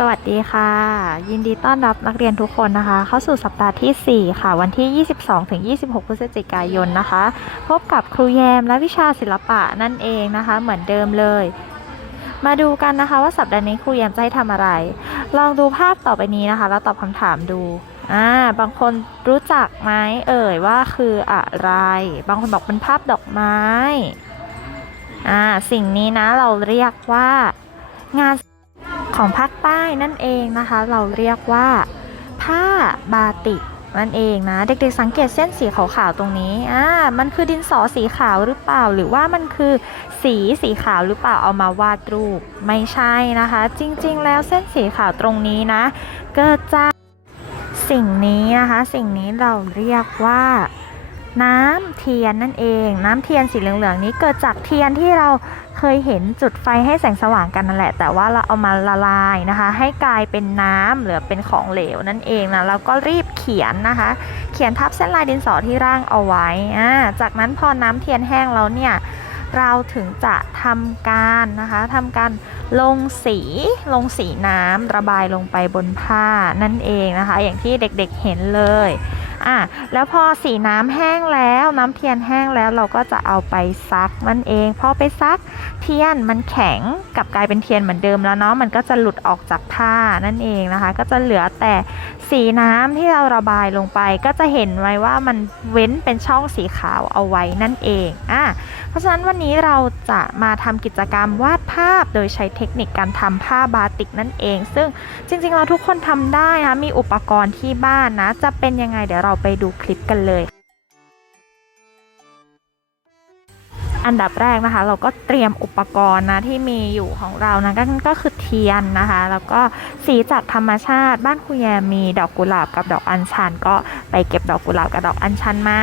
สวัสดีค่ะ ยินดีต้อนรับนักเรียนทุกคนนะคะ เข้าสู่สัปดาห์ทีสี่ 4 ค่ะ วันที่ 22 ถึง 26 พฤศจิกายนนะคะ พบกับครูแยมและวิชาศิลปะนั่นเองนะคะ เหมือนเดิมเลย มาดูกันนะคะว่าสัปดาห์นี้ครูแยมจะให้ทำอะไร ลองดูภาพต่อไปนี้นะคะ แล้วตอบคำถามดูอ่าบางคนรู้จักไหมเอ่ยว่าคืออะไร บางคนบอกเป็นภาพดอกไม้อ่าสิ่งนี้นะเราเรียกว่างาน ของภาคใต้นั่นเองนะคะ เราเรียกว่า ผ้าบาติกนั่นเองนะ เด็กๆสังเกตเส้นสีขาวๆตรงนี้อ่ามันคือดินสอสีขาวหรือเปล่า หรือว่ามันคือสีสีขาวหรือเปล่าเอามาวาดรูป ไม่ใช่นะคะ จริงๆ แล้วเส้นสีขาวตรงนี้นะ เกิดจากสิ่งนี้นะคะ สิ่งนี้เราเรียกว่า น้ำเทียนนั่นเอง น้ำเทียนสีเหลืองๆนี้เกิดจากเทียนที่เราเคยเห็นจุดไฟให้แสงสว่างกันนั่นแหละ แต่ว่าเราเอามาละลายนะคะ ให้กลายเป็นน้ำหรือเป็นของเหลวนั่นเองนะแล้วก็รีบเขียนนะคะ เขียนทับเส้นลายดินสอที่ร่างเอาไว้อ่าจากนั้นพอน้ำเทียนแห้งแล้วเนี่ยเราถึงจะทำการนะคะทำการลงสีลงสีน้ำระบายลงไปบนผ้านั่นเองนะคะ อย่างที่เด็กๆเห็นเลย อะแล้วพอสีน้ำแห้งแล้วน้ำเทียนแห้งแล้วเราก็จะเอาไปซักนั่นเองพอไปซักเทียนมันแข็งกลับกลายเป็นเทียนเหมือนเดิมแล้วเนาะมันก็จะหลุดออกจากผ้านั่นเองนะคะ ก็จะเหลือแต่สีน้ำที่เราระบายลงไป ก็จะเห็นไว้ว่ามันเว้นเป็นช่องสีขาวเอาไว้นั่นเองอะเพราะฉะนั้นวันนี้เราจะมาทำกิจกรรมวาดาพโดยใช้เทคนิคการทำผ้าบาติกนั่นเอง ซึ่งจริงๆเราทุกคนทำได้นะมีอุปกรณ์ที่บ้านนะ จะเป็นยังไงเดี๋ยวเราไปดูคลิปกันเลยอันดับแรกนะคะ เราก็เตรียมอุปกรณ์นะที่มีอยู่ของเรานะก็ก็คือเทียนนะคะ แล้วก็สีจากธรรมชาติ บ้านคุยแยมมีดอกกุหลาบกับดอกอัญชัน ก็ไปเก็บดอกกุหลาบกับดอกอัญชันมา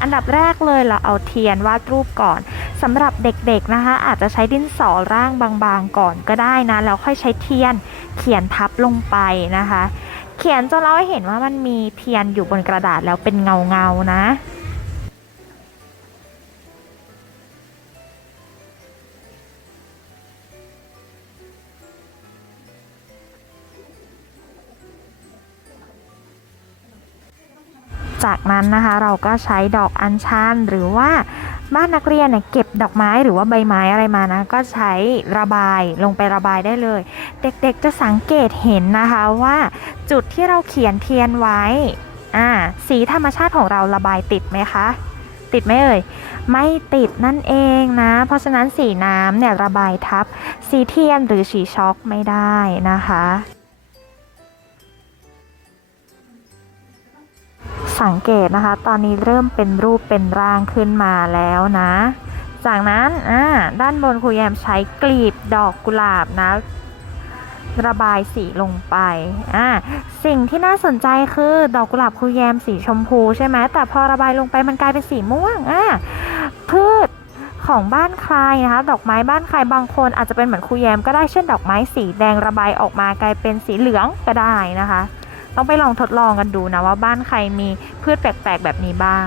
อันดับแรกเลยเราเอาเทียนวาดรูปก่อน สำหรับเด็กๆนะคะ อาจจะใช้ดินสอร่างบางๆก่อนก็ได้นะแล้วค่อยใช้เทียนเขียนทับลงไปนะคะ เขียนจนเราเห็นว่ามันมีเทียนอยู่บนกระดาษแล้วเป็นเงาๆนะ จากนั้นนะคะ เราก็ใช้ดอกอัญชันหรือว่าบ้านนักเรียนเนี่ยเก็บดอกไม้หรือว่าใบไม้อะไรมานะ ก็ใช้ระบายลงไประบายได้เลย เด็กๆจะสังเกตเห็นนะคะว่าจุดที่เราเขียนเทียนไว้อ่าสีธรรมชาติของเราระบายติดไหมคะ ติดไหมเอ่ยไม่ติดนั่นเองนะ เพราะฉะนั้นสีน้ำเนี่ยระบายทับ สีเทียนหรือสีช็อกไม่ได้นะคะ สังเกตนะคะ ตอนนี้เริ่มเป็นรูปเป็นร่างขึ้นมาแล้วนะ จากนั้นอ่าด้านบนครูแยมใช้กลีบดอกกุหลาบนะระบายสีลงไปอ่าสิ่งที่น่าสนใจคือดอกกุหลาบครูแยมสีชมพูใช่ไหมแต่พอระบายลงไปมันกลายเป็นสีม่วงอ่าพืชของบ้านใครนะคะ ดอกไม้บ้านใครบางคนอาจจะเป็นเหมือนครูแยมก็ได้เช่นดอกไม้สีแดงระบายออกมากลายเป็นสีเหลืองก็ได้นะคะ ต้องไปลองทดลองกันดูนะว่าบ้านใครมีพืชแปลกๆแบบนี้บ้าง